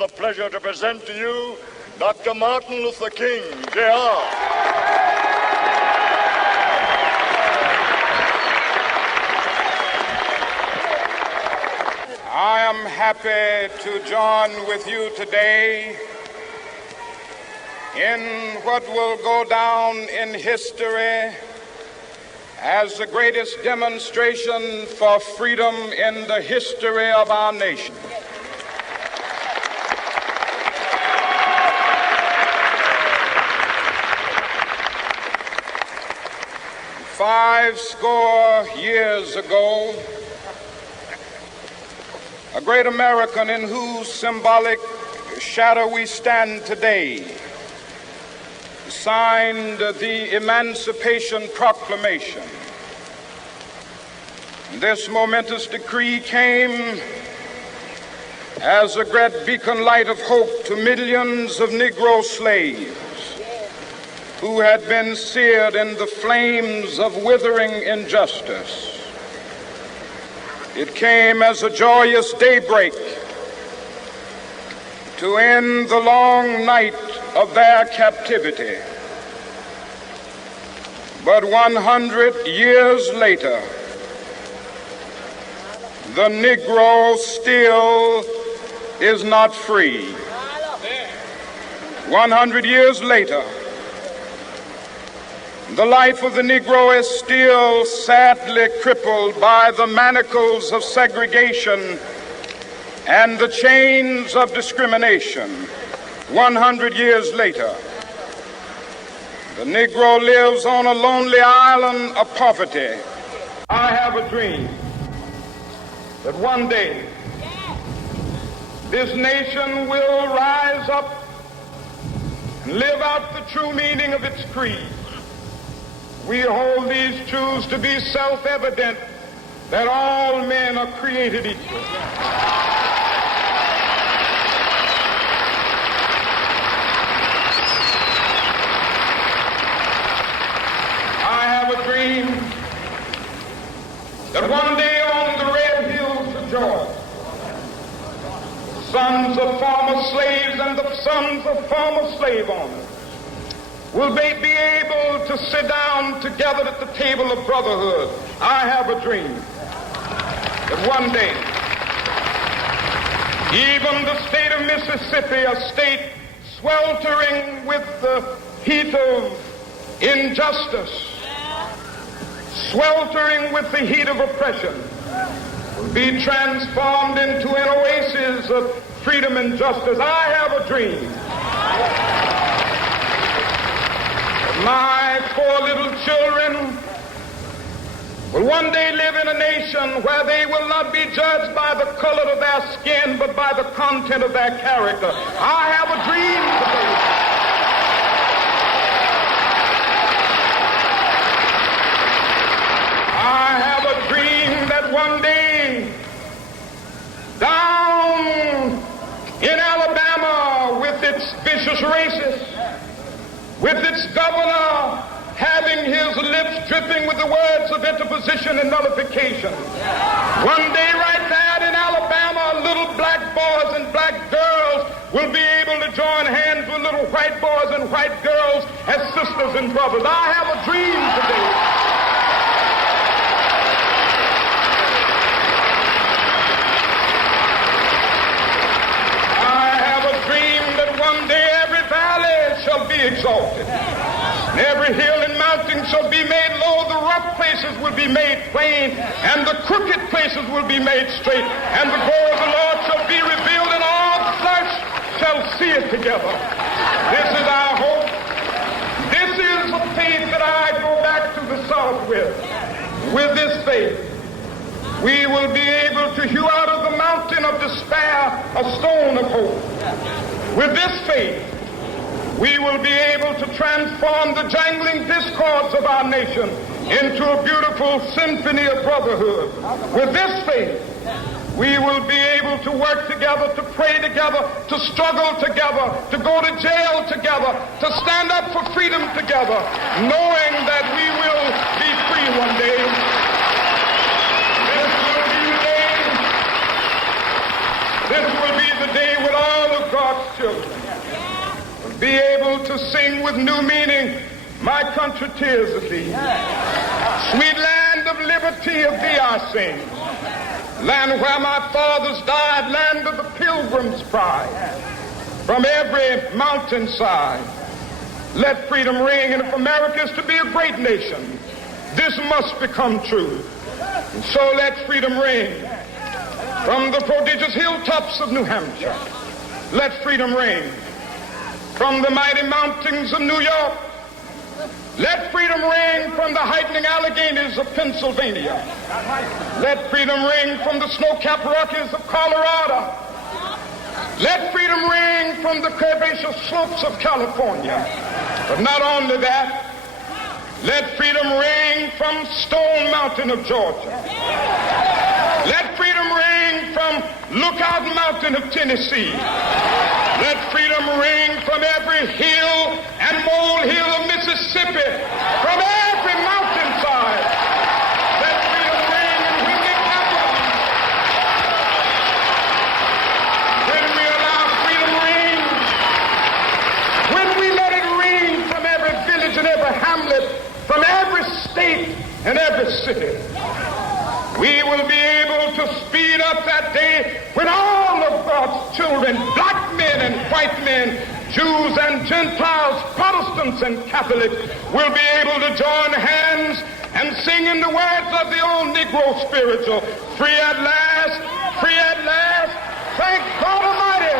the pleasure to present to you Dr. Martin Luther King, Jr. I am happy to join with you today in what will go down in history as the greatest demonstration for freedom in the history of our nation. Five score years ago, a great American in whose symbolic shadow we stand today signed the Emancipation Proclamation. This momentous decree came as a great beacon light of hope to millions of Negro slaves who had been seared in the flames of withering injustice. It came as a joyous daybreak to end the long night of their captivity. But 100 years later, the Negro still is not free. 100 years later, the life of the Negro is still sadly crippled by the manacles of segregation and the chains of discrimination. 100 years later, the Negro lives on a lonely island of poverty. I have a dream that one day this nation will rise up and live out the true meaning of its creed. We hold these truths to be self-evident, that all men are created equal. I have a dream that one day on the red hills of Georgia, sons of former slaves and the sons of former slave owners will they be able to sit down together at the table of brotherhood. I have a dream that one day, even the state of Mississippi, a state sweltering with the heat of injustice, sweltering with the heat of oppression, will be transformed into an oasis of freedom and justice. I have a dream. My four little children will one day live in a nation where they will not be judged by the color of their skin, but by the content of their character. I have a dream today. I have a dream that one day, down in Alabama with its vicious racists, with its governor having his lips dripping with the words of interposition and nullification. One day right there in Alabama, little black boys and black girls will be able to join hands with little white boys and white girls as sisters and brothers. I have a dream today. I have a dream that one day every valley shall be exalted, and every hill and mountain shall be made low. The rough places will be made plain, and the crooked places will be made straight, and the glory of the Lord shall be revealed, and all flesh shall see it together. This is our hope. This is the faith that I go back to the South with. With this faith, we will be able to hew out of the mountain of despair a stone of hope. With this faith, we will be able to transform the jangling discords of our nation into a beautiful symphony of brotherhood. With this faith, we will be able to work together, to pray together, to struggle together, to go to jail together, to stand up for freedom together, knowing that we will be free one day. This will be the day when all of God to sing with new meaning, my country, tears of thee. Sweet land of liberty, of thee I sing. Land where my fathers died, land of the pilgrim's pride. From every mountainside, let freedom ring. And if America is to be a great nation, this must become true. And so let freedom ring. From the prodigious hilltops of New Hampshire, let freedom ring. From the mighty mountains of New York, let freedom ring. From the heightening Alleghenies of Pennsylvania, let freedom ring. From the snow-capped Rockies of Colorado, let freedom ring. From the curvaceous slopes of California. But not only that, let freedom ring from Stone Mountain of Georgia. Let freedom ring from Lookout Mountain of Tennessee. Let freedom ring from every hill and molehill of Mississippi, from every mountainside. Let freedom ring, and when it happens, when we allow freedom ring, when we let it ring from every village and every hamlet, from every state and every city, we will be able to speed up that day when all of God's children, black men and white men, Jews and Gentiles, Protestants and Catholics, will be able to join hands and sing in the words of the old Negro spiritual, free at last, thank God Almighty.